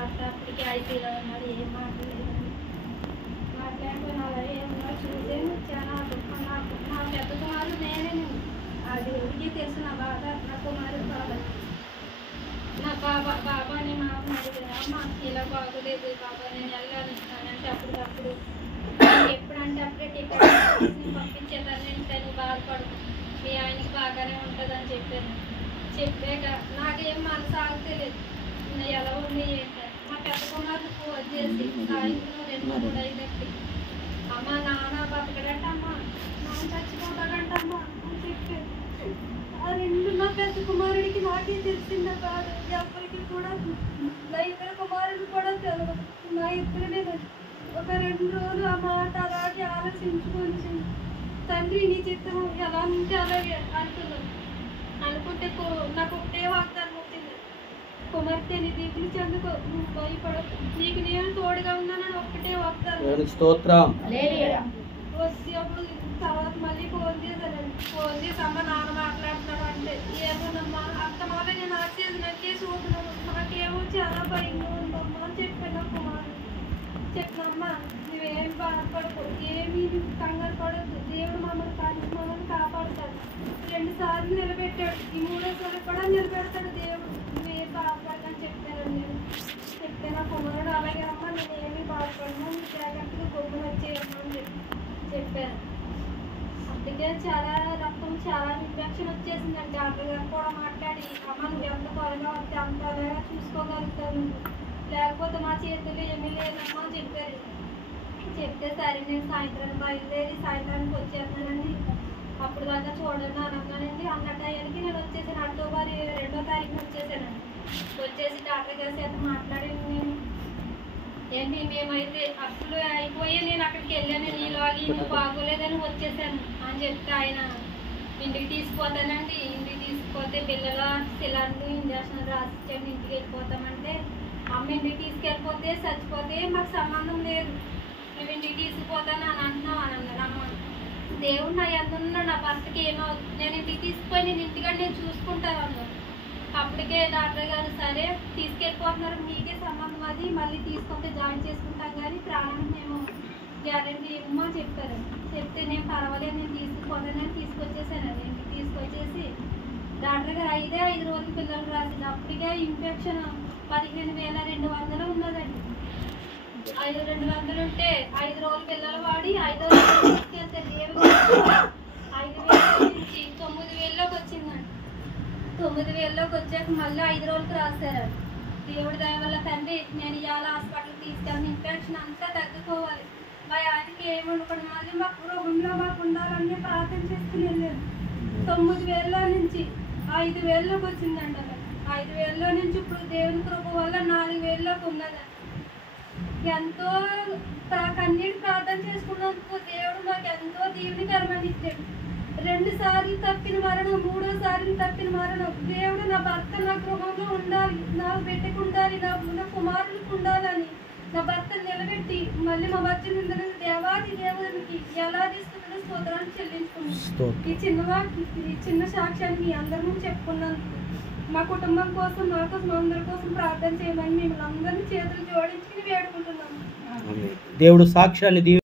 భర్త అప్పటికి ఐటీలో ఉన్నాడు, ఏం మాట్లాడలేదు. మాట్లాడుకుని అలా ఏమన్నా చూసాను. చాలా నా పెద్ద కుమారుడు నేనే. అది ఎవరికి తెలుసు నా బాధ, నా కుమారుడు బాధ. నా బాబాని మాకు అడిగారు, అమ్మ ఇలా బాగోలేదు బాబా, నేను వెళ్ళాలి అంటే అప్పటికప్పుడు ఎప్పుడంటే అప్పుడే టికెట్ పంపించేదాన్ని. నువ్వు బాధపడు, మీ ఆయనకి బాగానే ఉంటుందని చెప్పాను. చెప్పాక నాకేం మనసు ఆగలేదు, ఎలా ఉంది ఏంటంటే మా పెద్ద కుమారుడు ఫోన్ చేసి సాయంత్రం 2-3 అమ్మ నాన్న బతకడంటమ్మా, నాన్న చచ్చిపోతాడంటమ్మా అని చెప్పాను. ఆ నా పెద్ద కుమారుడికి నాకే తెలిసిందా బాధ, ఎవరికి కూడా నా ఇద్దరు కుమారుడు కూడా తెలియదు. నా ఇద్దరి మీద ఒక 2 రోజులు ఆ మాట అలాగే ఆలోచించుకొని తండ్రి నీ చిత్తము ఎలా ఉంటే అలాగే అనుకున్నాను. అనుకుంటే నాకు ఒకటే వాగ్దానం వచ్చింది, కుమార్తె నీ దిగులు చెందుకో, నువ్వు భయపడకు, నీకు నేను తోడుగా ఉన్నానని ఒక్కటే వాగ్దానం. స్తోత్రం. వచ్చి అప్పుడు తర్వాత మళ్ళీ ఫోన్ చేశానండి. ఫోన్ చేసి అమ్మ నాన్న మాట్లాడుతున్నాడు అంటే, ఏమోనమ్మా అత్త మాట నేను నచ్చేసి చూస్తున్నాను, నాకేమో చాలా భయంగా ఉందమ్మా అని చెప్పాను. కుమారుడు చెప్పినమ్మా నువ్వేం బాధపడకు, ఏమీ కంగారు పడద్దు, దేవుడు మమ్మల్ని కాపాడుతాడు. 2 సార్లు నిలబెట్టాడు, ఈ 3వసారి కూడా నిలబెడతాడు దేవుడు, నువ్వేం బాధపడని చెప్పాను. నేను చెప్తే నా కుమారుడు అలాగే అమ్మ నేను ఏమీ బాధపడను, నీ జాగ్రత్తగా గొప్పలు వచ్చేయమ్మా అని చెప్పాను. అందుకే చాలా రక్తం చాలా ఇన్ఫెక్షన్ వచ్చేసిందండి. డాక్టర్ గారు కూడా మాట్లాడి అమ్మ నువ్వు ఎంత త్వరగా వస్తే అంత అలాగా చూసుకోగలుగుతాను, లేకపోతే మా చేతులు ఏమీ లేదమ్మా అని చెప్పారు. చెప్తే సరే నేను సాయంత్రం బయలుదేరి సాయంత్రానికి వచ్చేస్తానండి, అప్పుడు దాకా చూడండి అనగానండి. అన్న టైంకి నేను వచ్చేసాను. అక్టోబర్ 2వ తారీఖున వచ్చేసానండి. వచ్చేసి డాక్టర్ గారి చేత మాట్లాడి నేను ఏంటి మేమైతే అసలు అయిపోయి నేను అక్కడికి వెళ్ళాను, నీలాగి నువ్వు బాగోలేదని వచ్చేసాను అని చెప్తే ఆయన ఇంటికి తీసుకుపోతానండి. ఇంటికి తీసుకుపోతే పిల్లల సిలాండ్లు ఇంజక్షన్ రాసిచ్చండి, ఇంటికి వెళ్ళిపోతామంటే అమ్మ ఇంటికి తీసుకెళ్ళిపోతే చచ్చిపోతే మాకు సంబంధం లేదు, మేము ఇంటికి తీసుకుపోతాను అని అంటున్నావు అని అన్నారు. అమ్మ దేవుడు నా ఎంత ఉన్నా నా భర్తకి ఏమవుతుంది, నేను ఇంటికి తీసుకుపోయి నేను ఇంటికాడ నేను చూసుకుంటాను అన్నారు. అప్పటికే డాక్టర్ గారు సరే తీసుకెళ్ళిపోతున్నారు, మీకే సంబంధం అది, మళ్ళీ తీసుకుంటే జాయిన్ చేసుకుంటాం కానీ ప్రాణానికి మేము గ్యారెంటీ ఇవ్వమో చెప్పారు. చెప్తే నేను పర్వాలేదు నేను తీసుకుపోతానని తీసుకొచ్చేసానండి. ఇంటికి తీసుకొచ్చేసి డాక్టర్ గారు 5 రోజులు పిల్లలు రాసింది. అప్పటికే ఇన్ఫెక్షన్ 15,200 ఉన్నదండి. 5,200 ఉంటే 5 రోజులు పిల్లలు వాడి 5వ రోజు తీసుకెళ్తే దేవుడు 5,000 నుంచి 9,000లోకి వచ్చిందండి. 9,000లోకి వచ్చాక మళ్ళీ 5 రోజులకు రాశారు. దేవుడి దయ వల్ల తండ్రి నేను ఇవాళ హాస్పిటల్కి తీసుకెళ్ళిన ఇన్ఫెక్షన్ అంతా తగ్గిపోవాలి, మా ఆయనకి ఏమనుకోండి మళ్ళీ మా గృహంలో మాకు ఉండాలని ప్రార్థన చేసుకుని వెళ్ళాను. 9,000లో నుంచి 5,000లోకి వచ్చిందంట. 5,000లో నుంచి ఇప్పుడు దేవుని కృప వల్ల 4,000లోకి ఉన్నదండి. ఎంతో కన్నీటి ప్రార్థన చేసుకున్నందుకు దేవుడు మాకు ఎంతో దీవెనకరమని ఇచ్చాడు. 2 సార్లు తప్పిన మరణం, 3వసారి తప్పిన మరణం. దేవుడు నా భర్త నా గృహంలో ఉండాలి, నా బిడ్డకు ఉండాలి, నా కుమారులకు ఉండాలని నా భర్త నిలబెట్టి మళ్ళీ మా భర్త నిందన దేవాది దేవుడికి ఎలా తీసుకుంటే స్తోత్రాన్ని చెల్లించుకున్నాను. ఈ చిన్న సాక్ష్యాన్ని మీ అందరూ చెప్పుకున్నాను. మా కుటుంబం కోసం మా కోసం అందరి కోసం ప్రార్థన చేయమని మిమ్మల్ని అందరినీ చేతులు జోడించుకుని వేడుకుంటున్నాము. దేవుడు సాక్ష్యాన్ని